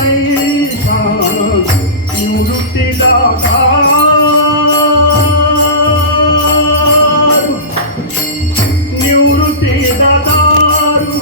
पैसा निवृत्तीला निवृत्तीला दारू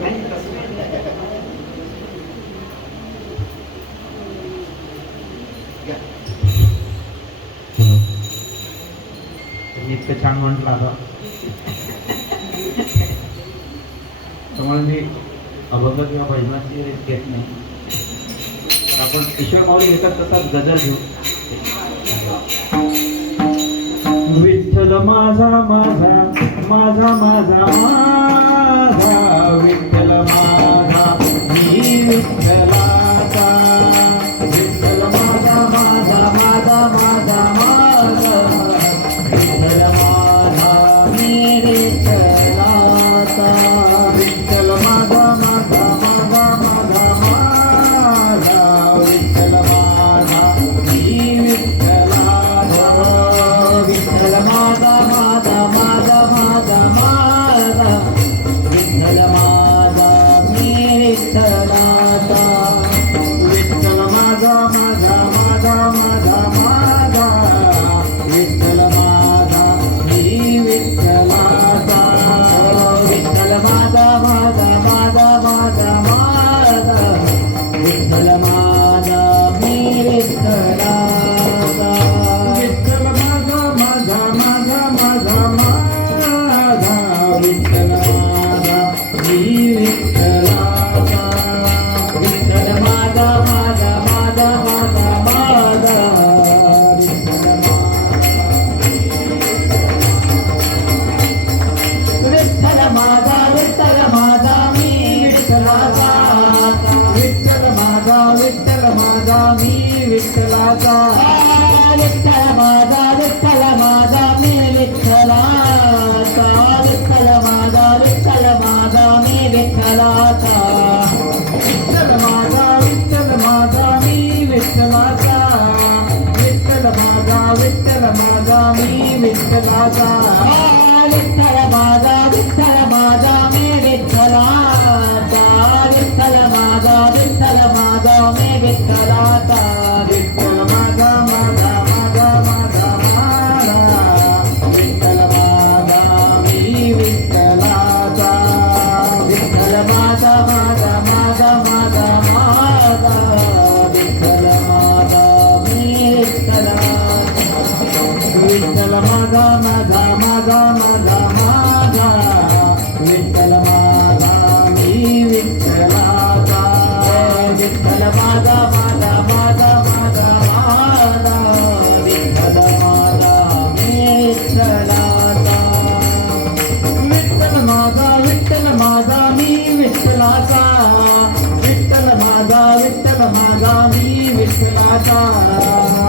नाही तसं नाही. घ्या. तुम्ही इतकं छान म्हटलं आता त्यामुळे मी अभंग किंवा भजनाची रिस्क घेत नाही. आपण ईश्वर माऊली घेतात तसाच गजल घेऊ. विठ्ठल माझा माझा माझा माझा माझा विठ्ठल माझा मी विठ्ठलाचा. विठ्ठल माझा माझा माझा माझा माझा विठ्ठल माझा मी विठ्ठलाचा. विठ्ठल माझा माझा माझा माझा माझा विठ्ठल माझा मी विठ्ठलाचा. विठ्ठल माझा माझा माझा माझा माझा विठ्ठल माझा मी विठ्ठलाचा. विठ्ठल माझा माझा माझा माझा माझा विठ्ठल माझा मी विठ्ठलाचा. विठ्ठल माझा माझा माझा माझा माझा विठ्ठल माझा मी विठ्ठलाचा. विठ्ठल माझा माझा माझा माझा माझा विठ्ठल माझा मी विठ्ठलाचा. विठ्ठल माझा माझा माझा माझा माझा विठ्ठल माझा विठ्ठल माझा मी विठ्ठलाचा. विठ्ठल माझा विठ्ठल माझा मी विठ्ठलाचा. विठ्ठल माझा विठ्ठल माझा मी विठ्ठलाचा. विठ्ठल माझा विठ्ठल माझा मी विठ्ठलाचा. विठ्ठल माझा विठ्ठल माझा मी विठ्ठलाचा. विठ्ठल माझा विठ्ठल माझा मी विठ्ठलाचा. विठ्ठल माझा विठ्ठल माझा मी विठ्ठलाचा. विठ्ठल माझा विठ्ठल माझा मी विठ्ठलाचा. विठ्ठल माझा माझा माझा माझा माझा विठ्ठल माझा मी विठ्ठलाचा. विठ्ठल माझा माझा माझा माझा माझा विठ्ठल माझा मी विठ्ठलाचा. विठ्ठल माझा माझा माझा माझा माझा विठ्ठल माझा मी विठ्ठलाचा. विठ्ठल माझा माझा माझा माझा माझा विठ्ठल माझा मी विठ्ठलाचा. विठ्ठल माझा विठ्ठल माझा मी विठ्ठलाचा. विठ्ठल माझा विठ्ठल माझा मी विठ्ठलाचा.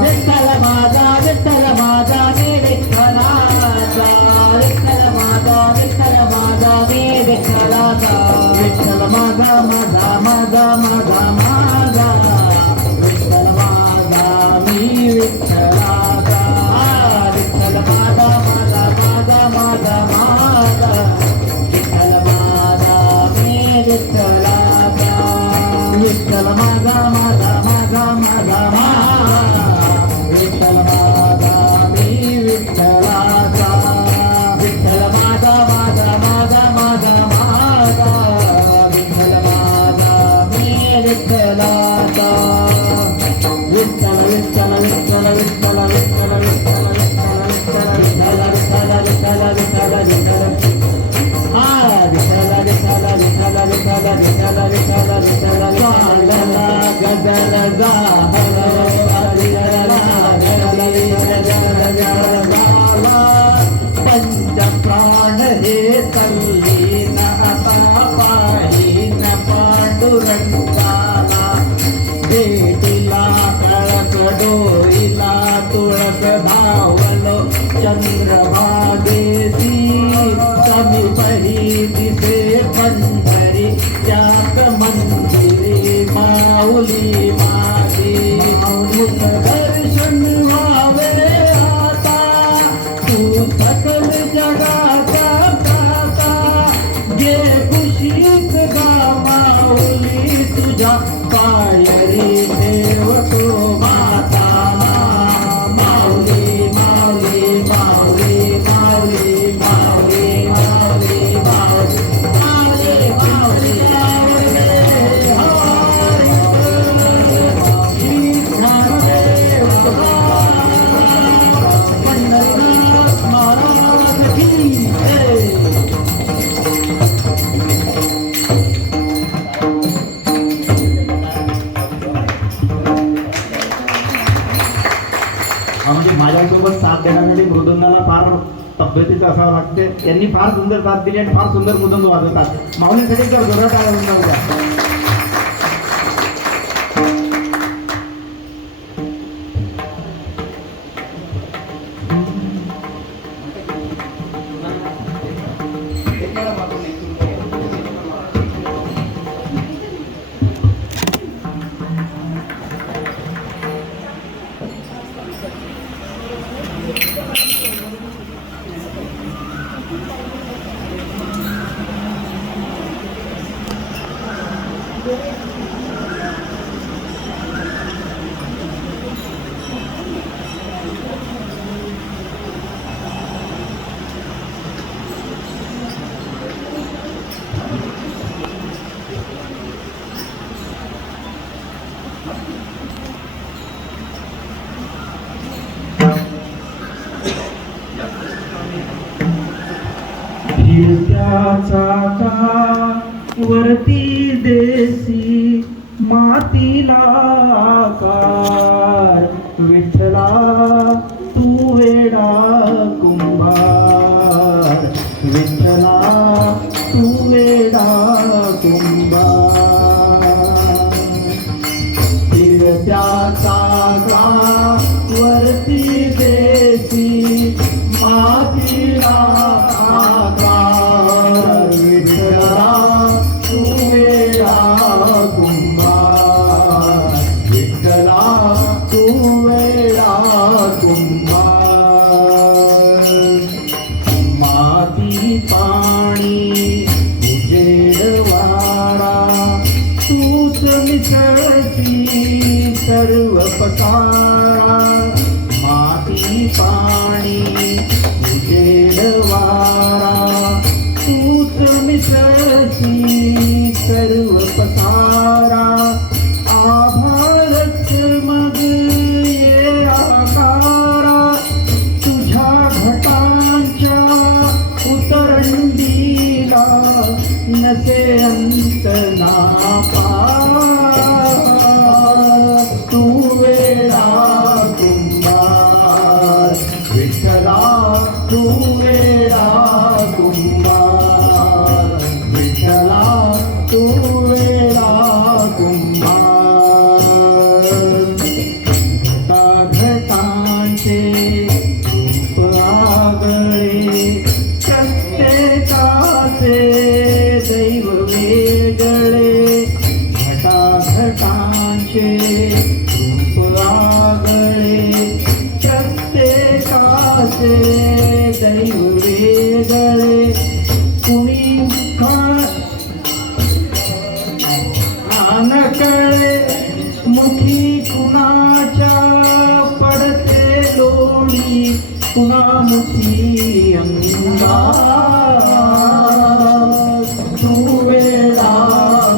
विठ्ठल माझा विठ्ठल माझा मी विठ्ठलाचा. विठ्ठल माझा विठ्ठल माझा मी विठ्ठलाचा. विठ्ठल माझा माझा माझा माझा माझा विठ्ठल माझा मी विठ्ठलाचा. विठ्ठल माझा माझा माझा माझा माझा विठ्ठल माझा मी विठ्ठलाचा. विठ्ठल माझा माझा माझा माझा माझा विठ्ठल माझा मी विठ्ठलाचा. विठ्ठल माझा माझा माझा माझा माझा विठ्ठल माझा मी विठ्ठलाचा. विठ्ठल विठ्ठल विठ्ठल विठ्ठल विठ्ठल विठ्ठल विठ्ठल विठ्ठल विठ्ठल विठ्ठल विठ्ठल विठ्ठल विठ्ठल विठ्ठल विठ्ठल विठ्ठल विठ्ठल विठ्ठल विठ्ठल चालला गजल पंचप्राण हे तल्लीन आता पाहिन पांडुरंगाला. भेटीला कळस डोईला तुळस धावलो चंद्रभागेसी. समीपही दिसे पंढरी त्यात मंदिरे माऊली माझी. मुख दर्शन व्हावे आता तू सकल जगाचा दाता. जे खुशीत गा माऊली तुझ्या पायरी ठेवतो माता. माऊली माऊली माऊली माऊली मुलाला फार तब्येतीचं असावं लागते. त्यांनी फार सुंदर साथ दिली आणि फार सुंदर मृदंग वाजवतात. माऊलीसाठी तर जोरात आवाज लावून द्या. चाका वरती देसी मातीला आकार, विठ्ठला तू वेडा कुंभार, विठ्ठला तू वेडा कुंभार. फिरत्या चाका वरती देसी मातीला आकार, विठ्ठला तू वेडा कुंभार, विठ्ठला तू वेडा कुंभार. माती पाणी उजेड वारा तूच मिसळती सर्व पसारा. माती पाणी उजेड वारा तूच मिसळती सर्व पसारा. आभाळच मग ये आकारा तुझ्या घटांच्या उतरंडीला, नसे अंत ना पार. तू वेडा कुंभार, विठ्ठला तू वेडा कुंभार, विठ्ठला तू वेडा कुंभार. घटाघटांचे रूप आगळे प्रत्येकाचे दैव वेगळे. घटाघटांचे रूप आगळे प्रत्येकाचे दैव वेगळे. कुणी नकळे मुठी कुणाच्या पडते लोणी, कुणामुखी अंगार. तू वेडा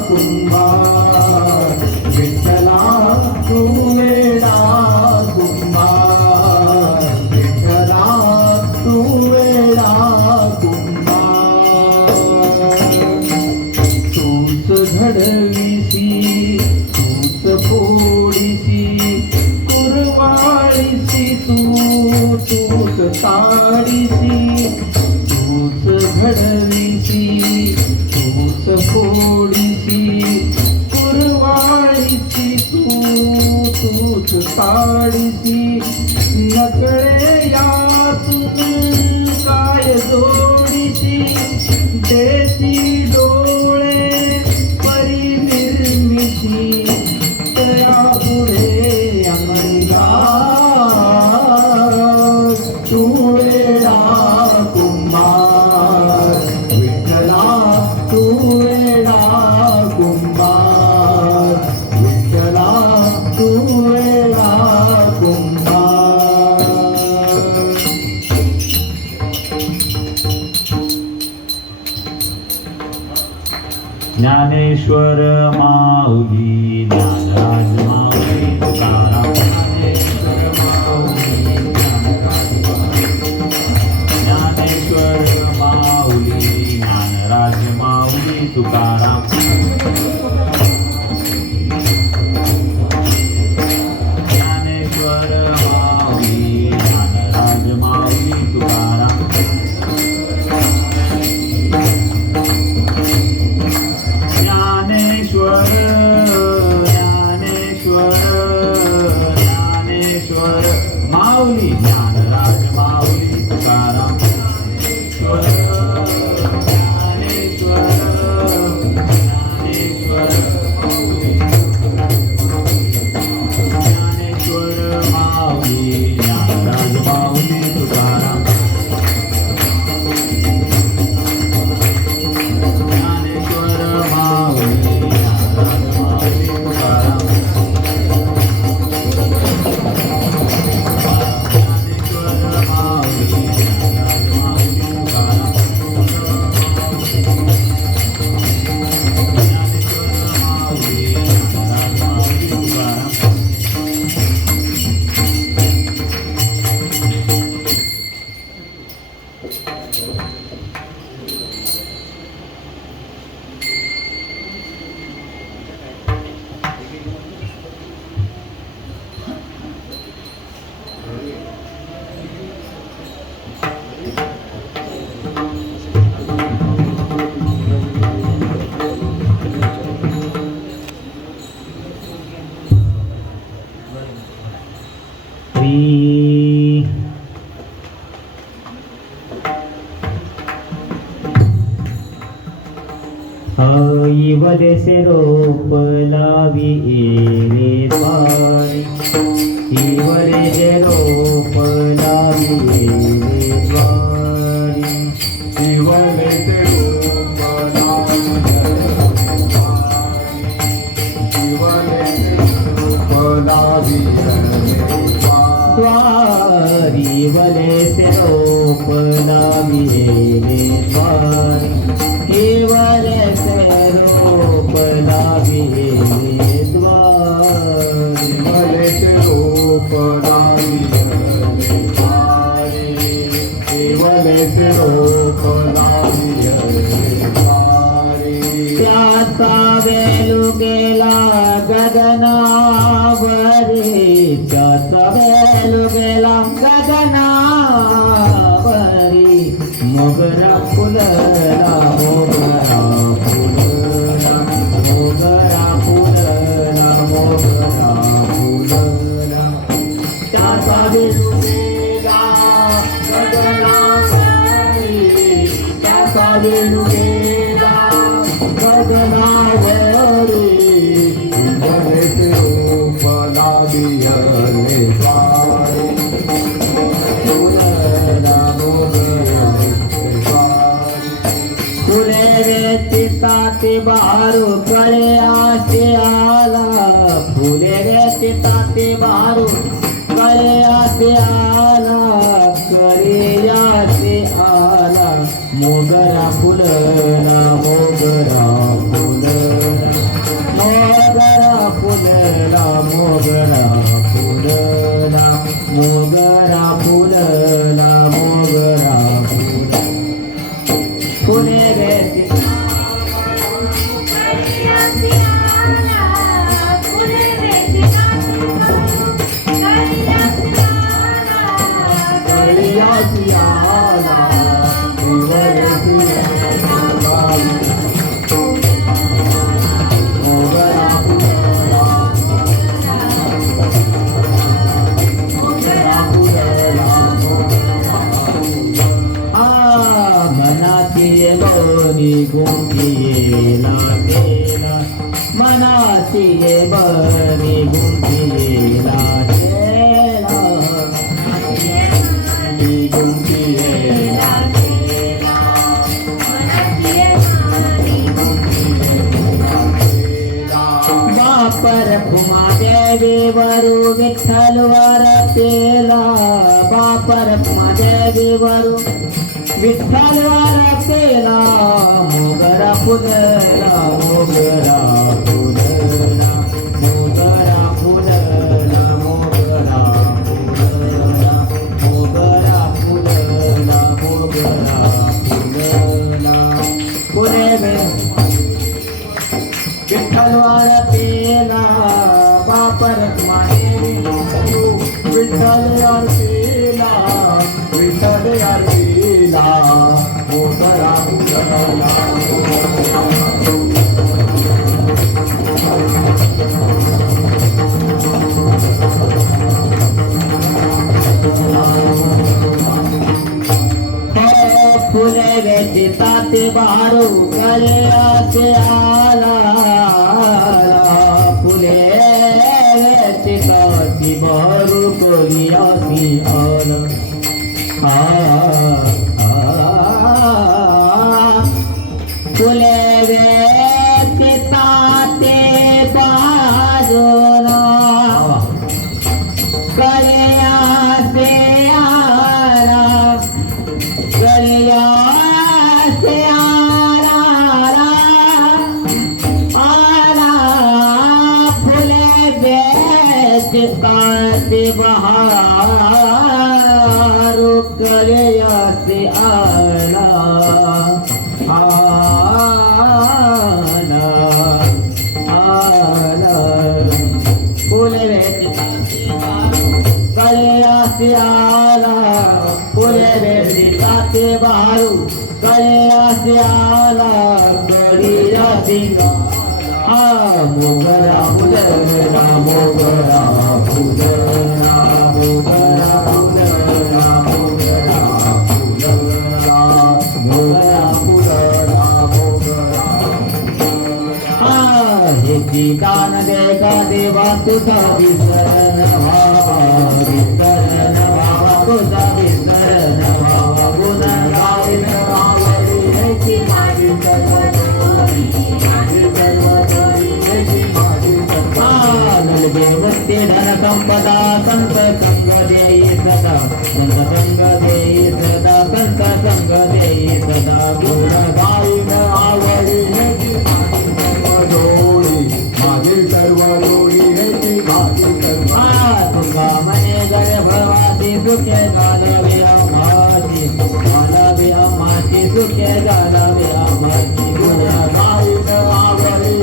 कुंभार, विठ्ठला तू वेडा कुंभार, विठ्ठला तू वेडा कुंभार. तूच घडविसी तूच फोडीसी कुरवाळीसी तू तूच ताडीसी. तूच घडविसी तूच फोडीसी कुरवाळीसी तू तूच ताडीसी. नकळे यातून काय जोडीसी, देसी डोळे परी निर्मिती तया पुढे अंगार. तू वेडा कुंभार, विठ्ठला तू वेडा कुंभार, विठ्ठला तू वेडा कुंभार. ज्ञानेश्वर माऊली ज्ञानराज माऊली तुकाराम. ज्ञानेश्वर माऊली ज्ञानेश्वर माऊली ज्ञानराज माऊली तुकाराम. ज्ञानेश्वर माऊली ज्ञानराज माऊली तुकाराम. वदेसे रोप लावी रे द्वारी वदेसे रोप लावी रे द्वारी वदेसे रोप लावी द्वारी वदेसे रोप लावी रे द्वारी केवल से रोप लावी रे द्वारी केवल से रोप लावी रे द्वारी केवल से रोप लावी रे द्वारी त्याचा वेलू गेला गगनावरी त्याचा वेलू गेला गगनावरी मोगरा फुलला मोगरा फुलला मोगरा फुलला मोगरा फुलला त्याचा वेलू गेला गगनावरी त्याचा वेलू गेला गगनावरी वदेसे रोप लावी रे द्वारी फुलला मोगरा फुले रे चिताते बारू करे आसे आला फुले रे चिताते बारू करे आसे आला करे आसे आला मोगरा फुलला मोगरा फुलला मोगरा फुलला मोगरा फुलला मोगरा फुलला मोगरा फुले रे गुंफियेला केला मनाची बरी गुंफियेला केला गुंफियेला केला बापर कुमा देवी वरु विठ्ठल वर केला बापर कुमा देवी वरु विठ्ठल वर केला मोगरा फुलला मोगरा फुलला मोगरा फुलला मोगरा फुलला मोगरा फुलला मोगरा फुलला फुले विठ्ठल वर केला बापर माने विठ्ठल वर केला विठ्ठल वर केला मोगरा फुलला फुले चिताते बारू गले आसे आला फुले चिताती बारू कोली आसी आला फुले चिताते बाजूला गले आसे आला गलिया से आला फुले बेच काते बहारू गलिया कळ्यासे आला आला आला फुलवेची कळ्यासे आला फुलवेची ताते बारू कळ्यासे आला कळीया सिंगा मोगरा फुलरा मोगरा फुलरा मोगरा फुलरा मोगरा फुलरा मोगरा फुलरा हे दान दे का देवा तुझा विसरण व्हावा विसरण व्हावा तुझा विसरण व्हावा गुण गायन आवडी ह्याची माझी देवते धन संपदा संत संग देई सदा संत संग देई सदा संत संग देई सदा गुण गायन आवडी ह्याची माझी सर्व जोडी ह्याची माझी सर्व तुका मने गर्भवासी सुखे घालवे आम्हाची घालवे आम्हाची सुखे घालवे आम्हाची गुण गायन आवडी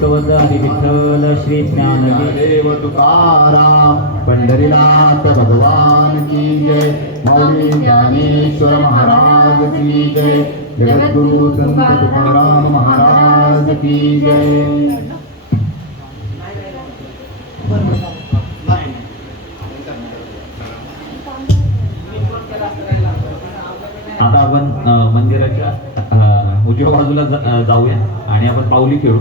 कवदारी विठ्ठल श्री ज्ञानदेव तुकाराम पंढरीनाथ भगवान की जय मौली ज्ञानेश्वर महाराज की जय जगद्गुरु संत तुकाराम महाराज की जय. आता आपण मंदिराच्या उजव्या बाजूला जाऊया आणि आपण पाऊली खेळू.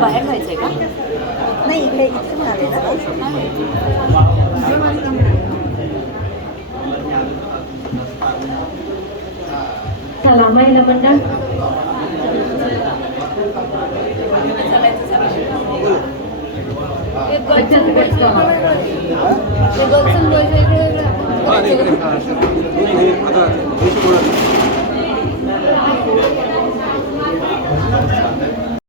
बाहेर जायचंय का? नाही इकडे इथे म्हणाले ना. चला महिला मंडळ आता